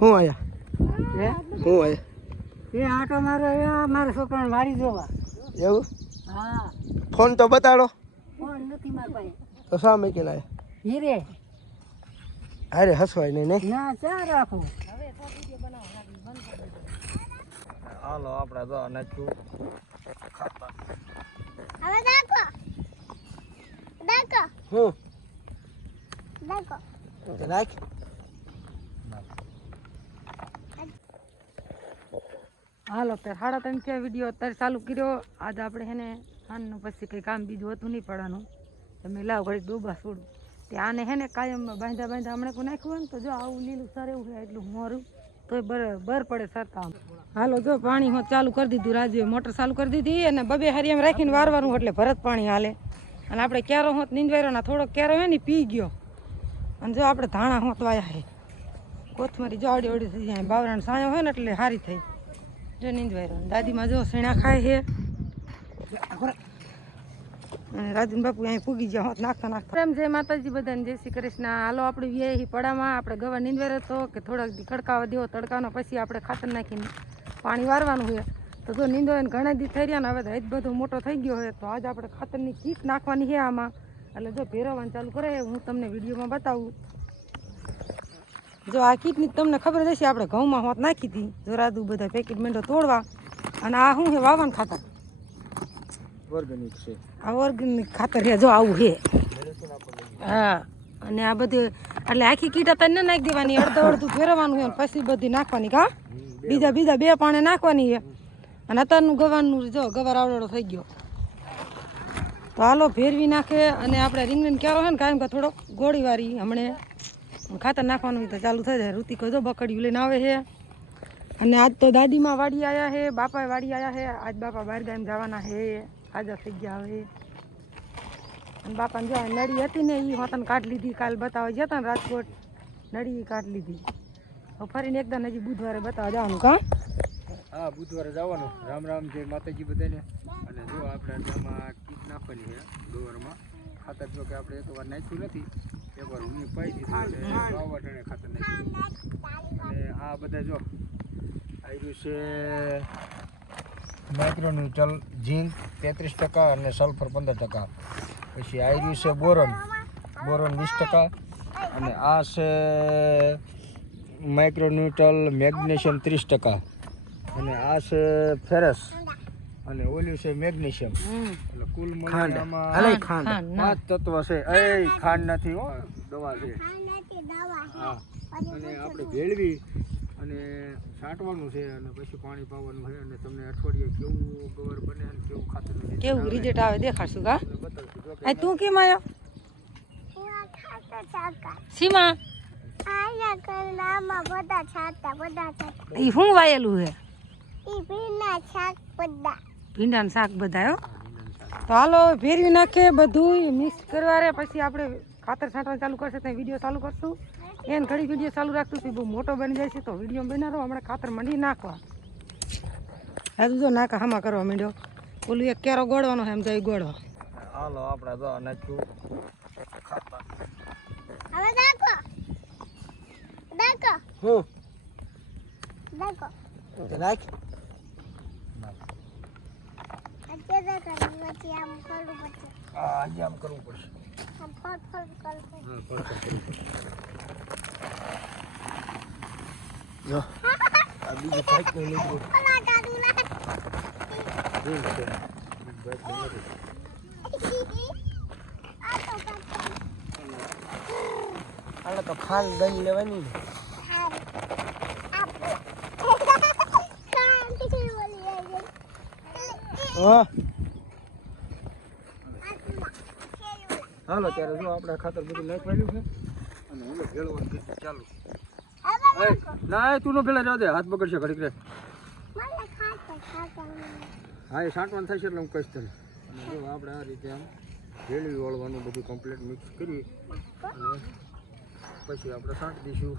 હું આયા હે હું આયા એ આટો મારો મારા છોકરાને વાડી જોવા. એવું હા ફોન તો બતાડો ફોન નથી મારા પાસે. તો શા મૂકીને આયા હીરે અરે હસવાય નહીં નહીં ના ચા રાખું. હાલો આપણે તો નાખ્યું ખાતા હવે દેખો દેખો હું દેખો નાખ હાલો ત્યારે 3:30 વિડીયો અત્યારે ચાલુ કર્યો. આજ આપણે હેને આનું પછી કંઈ કામ બીજું હતું નહીં પડવાનું. તમે લાવ ઘડી ડૂબા છોડું તે આને હેને કાયમમાં બાંધા હમણાં કોઈ નાખ્યું હોય ને તો જો આવું લીલું સર એવું છે એટલું મોરું તોય બર પડે સરતા. હાલો જો પાણી હું ચાલુ કરી દીધું. રાજુએ મોટર ચાલુ કરી દીધી અને બબે હરિયામ રાખીને વારવાનું એટલે ભરત પાણી હાલે. અને આપણે કેરો હોત નીંદવાયરો થોડોક કેરો હે ને પી ગયો. અને જો આપણે ધાણા હોત વાયા હે કોથમરી જો અડી અડી થઈ જાય. બાવરાનો સાયો હોય ને એટલે સારી થઈ જો નીંદવાયરો. દાદીમાં જો શેણા ખાય છે અને રાજન બાપુ અહીં પૂગી ગયા હોત નાખતા એમ જય માતાજી બધાને જય શ્રી કૃષ્ણ. હાલો આપણે વ્યાહી પડામાં આપણે ગવા નીંદવાયો હતો કે થોડાક ખડકાવા દેવો તડકાનો પછી આપણે ખાતર નાખીને પાણી વારવાનું હોય તો જો નીંદવાય ઘણા દી થઈ રહ્યા ને હવે તો જ બધો મોટો થઈ ગયો હોય તો આજે આપણે ખાતરની કીટ નાખવાની છે આમાં. એટલે જો ભેરવવાનું ચાલુ કરે હું તમને વિડીયોમાં બતાવું. જો આ કીટની તમને ખબર જ હશે આપણે ઘઉંમાં હોત નાખી હતી. જો રાજુ બધા પેકેટ મેંડો તોડવા અને આ શું છે વાવવાનું ખાતર ઓર્ગેનિક છે. આ ઓર્ગેનિક ખાતર છે જો આવું છે. હા અને આ બધું એટલે આખી કીટ અત્યારે ન નાખી દેવાની અડધું ફેરવવાનું છે પછી બધી નાખવાની કા બીજા 2 પાણે નાખવાની છે. અને અત્યારનું ગવાનું જો ગવાર આવડો થઈ ગયો તો હાલો ફેરવી નાખે. અને આપણે રીંગણ ક્યારો છે ને કાયમ કે થોડોક ગોળીવાળી હમણે ખાતર નાખવાનું તો ચાલુ થઈ જાય. ઋતિકો જો બકડીયું લઈને આવે છે. અને આજ તો દાદીમાં વાડી આવ્યા છે બાપા વાડી આવ્યા છે. આજ બાપા બહાર ગામ જવાના છે હાજર થઈ ગયા હવે. અને બાપાને જો નળી હતી ને એ હોતને કાઢ લીધી. કાલ બતાવવા ગયા હતા ને રાજકોટ નળી કાઢ લીધી. હવે ફરીને એકદમ હજી બુધવારે બતાવવા જવાનું કા. હા બુધવારે જવાનું. રામ રામ જય માતાજી બધાને. અને જો આપણે આમાં કીટ નાખવાની છે દોરમાં ખાતર. જો કે આપણે એકવાર નાખ્યું નથી એકવાર હું પાઈ દીધું અને વાવટણે ખાતર નાખ્યું. અને આ બધા જો આવ્યું છે માઇક્રોન્યુટ્રલ ઝીંક 33% અને સલ્ફર 15%. પછી આવ્યું છે બોરોન 20%. અને આ છે માઇક્રોન્યુટ્રલ મેગ્નેશિયમ 30%. અને આ છે ફેરસ અને ઓલું છે મેગ્નેશિયમ. એટલે કુલ મળીને આમાં 5 તત્વ છે. એ ખાંડ નથી હો દવા છે. હા અને આપણે ભેળવી અને છાંટવાનું છે અને પછી પાણી પાવાનું છે. અને તમને અઠવાડિયે કેવું ગવર બને અને કેવું ખાતર કેવું રિઝલ્ટ આવે દેખાડશું કા. બતાવશું. આ તું કેમ આવ્યો સીમા આયા કરનામાં બધા છાતા એ શું વાયેલું છે ઈ ભીના શાક બધા ભીંડાનું શાક બધા હો. તો હાલો ફેરવી નાખે બધું મિક્સ કરવા રે પછી આપણે ખાતર છાંટવાનું ચાલુ કરશે ત્યાં વિડીયો ચાલુ કરશું. એને ઘડી વિડીયો ચાલુ રાખતું બહુ મોટો બની જાય છે તો વિડીયો બનાવો હમણાં ખાતર મંડી નાખવા. હજુ જો નાકા હામાં કરવા માંડ્યો. ઓલું એક કેરો ગોળવાનો એમ જાય ગોળવા. હાલો આપણે તો નાખ્યું ખાતર. હવે દેખો દેખો હું દેખો નાખ અત્યારે કરવી પછી આમ કરવું પડશે. આજે આમ કરવું પડશે. આમ ફળ કરવું. હા ફળ કરવું પડશે. જો આ બીજું કાંઈક નહીં લીધું. ઓલા દાદુ ના ઠીક છે. આ તો કાકા હાલે તો ખાંડ દહીં લેવાની ને. હા હાલો ત્યારે જો આપણે ખાતર બધું નાખવાનું છે અને હવે ભેળવાનું છે ચાલુ. ના તું નો ભેળા જાવ દે હાથ બગડશે ઘડીક રે. હા એ છાંટવાનું થશે એટલે હું કહીશ તને. અને જો આપણે આ રીતે આમ ભેળવી વાળવાનું બધું કમ્પ્લીટ મિક્સ કરી અને પછી આપણે છાંટી દઈશું.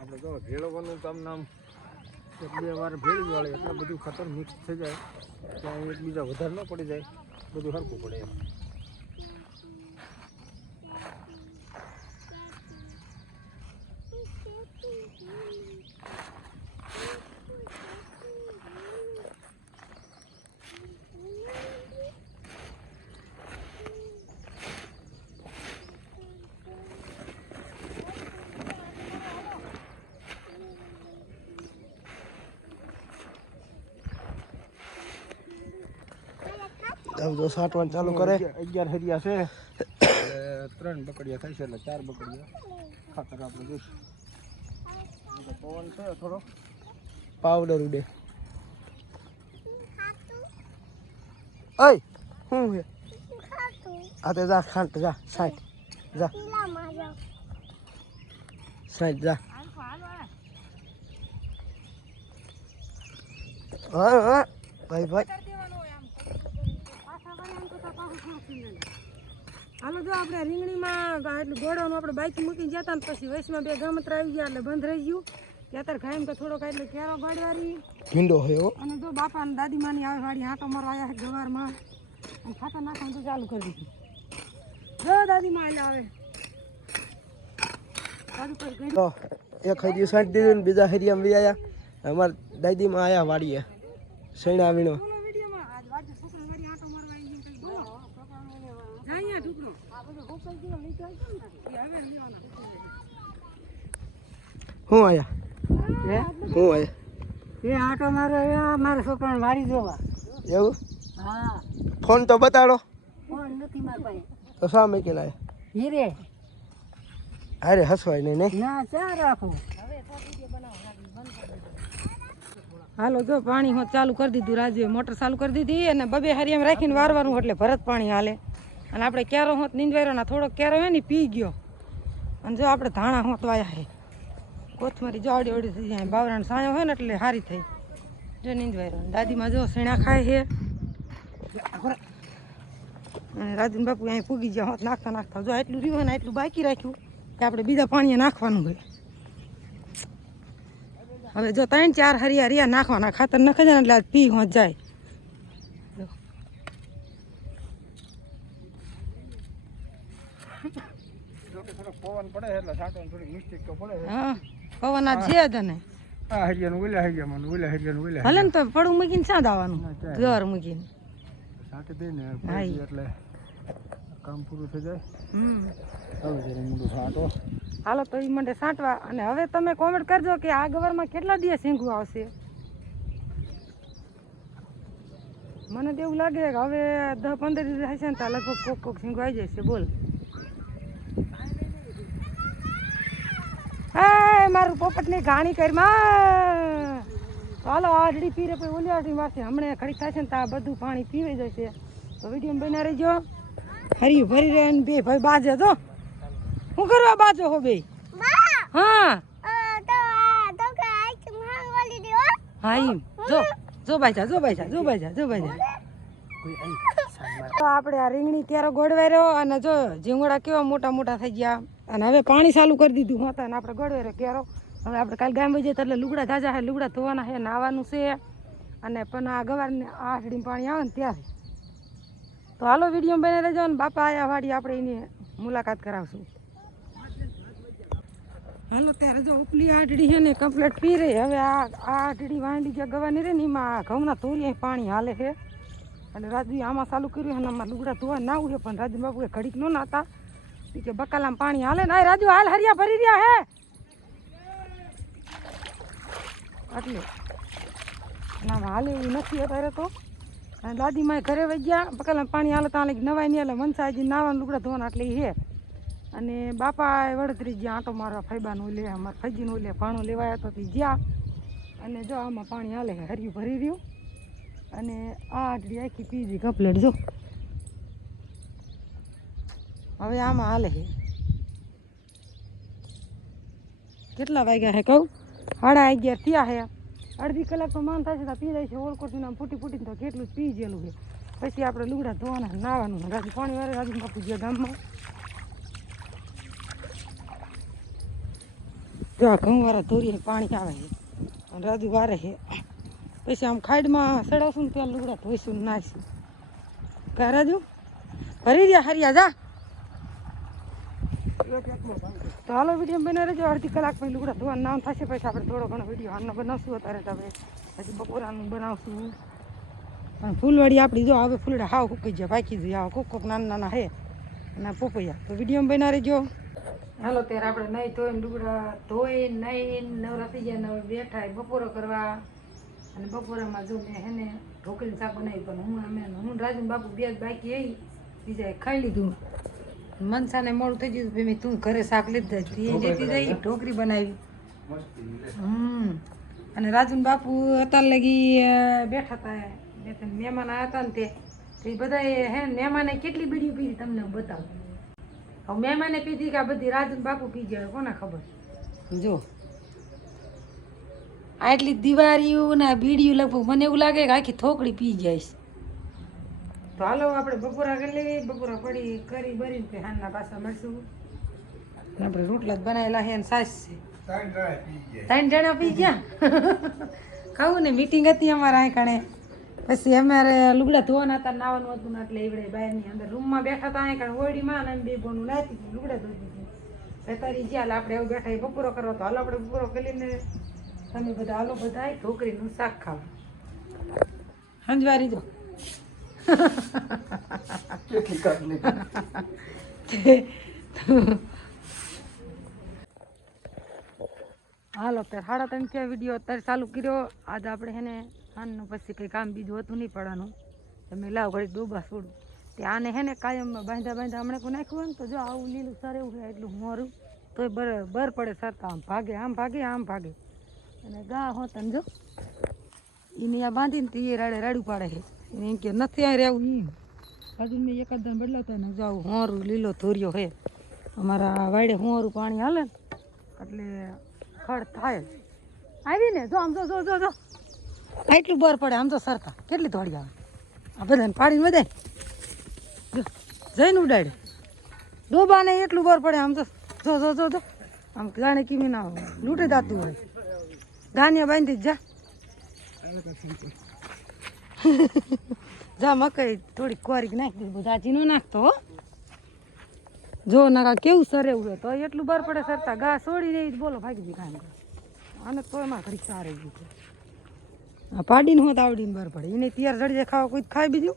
આપણે જો ભેળવવાનું કામ નામ 1-2 વાર ભેળવી વાળે એટલે બધું ખાતર મિક્સ થઈ જાય ત્યાં એકબીજા વધારે ન પડી જાય. બધું હરખું પડે એમ. જો સાટવાનું ચાલુ કરે 11 હરિયા છે એટલે 3 બકડીયા થાય છે એટલે 4 બકડીયા ખાતર આપણે જોઈશું. પવન છે થોડો પાવડર ઉડે. ખાતું ઓય હું હે ખાતું આ તે જા ખાંટ જા સાઈડ જા પીલામાં જાવ સાઈડ જા. હા હા ભાઈ ભાઈ હાલો જો આપણે રીંગણીમાં એટલું ગોળવાનું આપણે બાઇક મૂકીને જતા ને પછી વૈશમાં 2 ગામત્રા આવી ગયા એટલે બંધ રહી ગયું. ત્યારે ગાયમ તો થોડોક એટલે કેરો ગાડવારી ભીંડો હોય હો. અને જો બાપા અને દાદીમાની આવે વાડી આંટો મારવા આવ્યા છે ગવારમાં અને ખાતા નાખવાનું તો ચાલુ કરી દીધું. જો દાદીમાં એટલે આવે બાજુ પર ગઈ તો એક હરિયું સાંટ દીધું ને બીજા હરિયામાં બી આયા. અમાર દાદીમાં આયા વાડીએ સૈણા વીણો. વિડીયોમાં આજ વાડી છોકરો વાડી આંટો મારવા આવી ગઈ કઈ બોલો અહીંયા ઢુકડો આ બધું હોપાઈ ગયો લઈ જાય ને એ હવે લેવાના હું આયા હે હું આયા એ આંટો મારે મારા છોકરાને વાડી જોવા. એવું હા ફોન તો બતાડો ફોન નથી મારા પાસે. તો શા મૂકીને આયા. હીરે અરે હસવાય નહીં નહીં. ના ચા રાખો. હાલો જો પાણી હોત ચાલુ કરી દીધું રાજુએ મોટર ચાલુ કરી દીધી અને બબે હરિયામ રાખીને વારવાનું એટલે ભરત પાણી હાલે અને આપણે કેરો હોત નીંદવાયરો થોડોક કેરો હે ને પી ગયો અને જો આપણે ધાણા હોત વાયા હે કોથમરી જો આવડી આવડી થઈ જાય બાવરાણ સાણ્યો હોય ને એટલે સારી થઈ જો નીંદવાયરો દાદીમાં જો સીણા ખાય છે અને રાજુ બાપુ અહીં પૂગી ગયા હોત નાખતા નાખતા જો એટલું રહ્યું હોય ને એટલું બાકી રાખ્યું કે આપણે બીજા પાણીએ નાખવાનું હોય. હવે જો 3-4 હરિયા નાખવાના ખાતર નાખે ને એટલે પી હોત જાય. પવન પડે એટલે છાંટવાની થોડી મિસ્ટેક તો પડે છે. હા પવન આ છે જ ને આ હરિયાનું ઓલા હરિયામાં ઓલા હરિયાનું ઓલા ભલે ને તો પડું મૂકીને ક્યાં દાવાનું ઘર મૂકીને છાંટી દે ને હા. એટલે કામ પૂરું થઈ જાય. હમ હવે જરા મોટું છાંટો. હાલો તો એ માટે સાંટવા અને હવે તમે કોમેન્ટ કરજો કે આ ગવરમાં કેટલા દિવસ શીંગું આવશે. મને તો એવું લાગે કે હવે 10-15 દિવસ હશે ને તો લગભગ કોક શીંગું આવી જશે. બોલ હા મારું પોપટની ઘાણી કરમાં હાલો આડડી પીરે પછી ઓલી આડડી મારશે હમણાં ખડી થશે ને તો આ બધું પાણી પીવાઈ જશે. તો વિડીયો બના રહીજો હરિયું ભરી રહે ને 2 ભાઈ બાજે તો શું કરવા બાજો હો બે. હા તો કે આઈક માંગવાલી દેવો હા એમ જો જો બાજા જો બાજા જો બાજા જો બાજા તો આપણે આ રીંગણી ક્યારે ગોળવાઈ રહ્યો અને જો જીંગડા કેવા મોટા મોટા થઈ ગયા અને હવે પાણી ચાલુ કરી દીધું હતા અને આપણે ગોળવાઈ રહ્યો ક્યારો. હવે આપણે કાલે ગામ વહી જઈએ એટલે લુગડા તાજા છે લુગડા ધોવાના છે નાવાનું છે અને પણ આ ગવારને આઠડીમાં પાણી આવે ને ત્યારે તો હાલો વિડીયો બને રહેજો ને બાપા આયા વાડી આપણે એની મુલાકાત કરાવશું. હાલો ત્યારે જો ઉપલી આટડી છે ને કમ્પ્લીટ પી રહી. હવે આ આટડી વાંડી જે ગવાની રહી ને એમાં ઘઉંના તોરિયા પાણી હાલે છે અને રાજુએ આમાં ચાલુ કર્યું અને આમાં લુગડા ધોવા નાવું છે પણ રાજુ બાપુએ ઘડીક ન નાતા કે બકાલામાં પાણી હાલે ને રાજુ હાલ હરિયા ભરી રહ્યા હે એટલે ના હાલે એવું નથી અત્યારે તો. અને દાદીમાં ઘરે વહી ગયા બકાલામાં પાણી હાલે ત્યાં લઈ નવાય નહીં એટલે મનસાજી નાવાનું લુગડા ધોવાના એટલે છે. અને બાપા વડતરી જ્યાં આંટો મારવા ફૈબાનું લે અમારા ફૈજીનું લે ભાણું લેવાયા તો તે જ્યાં અને જો આમાં પાણી હાલે છે હરિયું ભરી રહ્યું અને આ આટલી આખી પીજી કમ્પ્લેટ જો હવે આમાં હાલે છે. કેટલા વાગ્યા છે કહું 11:30 થયા છે. અડધી કલાક તો માન થાય છે તો પી જાય છે ઓળકોથી આમ ફૂટી ફૂટીને તો કેટલું જ પી ગયેલું છે. પછી આપણે લુગડા ધોવાના નાવાનું રાજુ પાણી વાળે રાજુ બાપુ ગયા ગામમાં જો આ ઘઉંવાળા ધોરીએ પાણી આવે છે અને રાજુ વારે છે. પછી આમ ખાડમાં સડાવશું ને ત્યાં લુગડા ધોઈશું નાખીશું રાજુ ભરી રહ્યા હરિયા જા. તો હાલો વિડીયો બને રહેજો. અડધી કલાક પછી લુગડા ધોવાનું નામ થશે પછી આપણે થોડો ઘણો વિડીયો હાલનો બનાવશું. અત્યારે તો આપણે પછી બપોરાનું બનાવશું. પણ ફૂલવાડી આપણી જો હવે ફૂલડા હાવ ફૂકી જાય પાકી જાય. આવા કોક નાના નાના હે અને પોપૈયા. તો વિડીયો બના રહેજો. હાલો ત્યારે આપણે નહીં ધોઈને લુગડા ધોઈ નહીં નવરા થઈ ગયા. હવે બેઠા બપોરો કરવા. અને બપોરામાં જો મેં હેને ઢોકળીનું શાક બનાવી પણ હું રાજુ બાપુ બે જ બાકી આવી બીજા ખાઈ લીધું. મનસાને મોડું થઈ ગયું મેં તું ઘરે શાક લીધા એ લેતી જઈ ઢોકળી બનાવી. અને રાજુન બાપુ અત્યારે લગી બેઠા હતા. બે ત્રણ મહેમાન આવ્યા હતા ને તે બધા હે મહેમાને કેટલી બીડીઓ પીધી તમને બતાવું. હવે મહેમાને પીધી કે આ બધી રાજુન બાપુ પી જાય કોને ખબર. જો આટલી દિવાળીઓ ને બીડીયું લગભગ મને એવું લાગે કે આખી થોકડી પી જાય. તો હાલો આપણે બપોરા કરી લઈએ. બપોરા પડી કરી બરીને પછી હાનના પાછા મળશું. આપણે રોટલા જ બનાવેલા છે અને સાસ છે. 3 જણા પી ગયા. કહું ને મીટિંગ હતી અમારા અહીં કણે. પછી અમારે લુગડા ધોવાના હતા નાવાનું હતું ને એટલે એવડે બહારની અંદર રૂમમાં બેઠા હતા અહીં કણે ઓરડીમાં અને બે બોનું નાતી લુગડા ધોઈ દીધું. બેતારી જ્યાં આપણે એવું બેઠા એ બપોરો કરવા તો હાલો આપણે બપોરો કરીને તમે બધા હાલો બધા ઢોકળીનું શાક ખાવા. સંજવારી જો હાલો ત્યારે 3:30 થયા. વિડીયો અત્યારે ચાલુ કર્યો. આજે આપણે છે ને આનું પછી કંઈ કામ બીજું હતું નહીં પડવાનું. તમે લાવ ઘડી ડોબા છોડું તે આને છે ને કાયમમાં બાંધા હમણાં કોઈ નાખ્યું હોય ને તો જો આવું લીલું સર એવું છે એટલું મોરું તોય બર પડે સરતા આમ ભાગે આમ ભાગે. અને ગા હોતા જો એને આ બાંધીને તો એ રાડું પાડે છે. એને એમ કે નથી આ રહેવું એ હજુ મેં એકાદ બદલાવતા ને જાઉં હોરું લીલો ધોર્યો છે અમારા વાડે હોરું પાણી હાલે ને એટલે ખડ થાય આવીને જો આમ જો આટલું બર પડે આમ તો સરતા કેટલી થોડી આવે આ બધાને પાડીને વધાય જો જઈને ઉડાડે ડોબાને એટલું બર પડે આમ તો જો આમ જાણે કીમી ના લૂંટી દાતું હોય. ધાન્યા બાંધી જ જા મકઈ થોડીક કોરીક નાખી દીધું જાજી નો નાખતો હો. જો ના કેવું સરે એવું તો એટલું બર પડે સરતા ઘા છોડી નહીં બોલો ભાગી દી કામ કરે અને તો એમાં ઘડી સારી ગયું. પાડીને હોત આવડીને બર પડે એને તૈયાર જડી જાય ખાવા કોઈ ખાય બીજું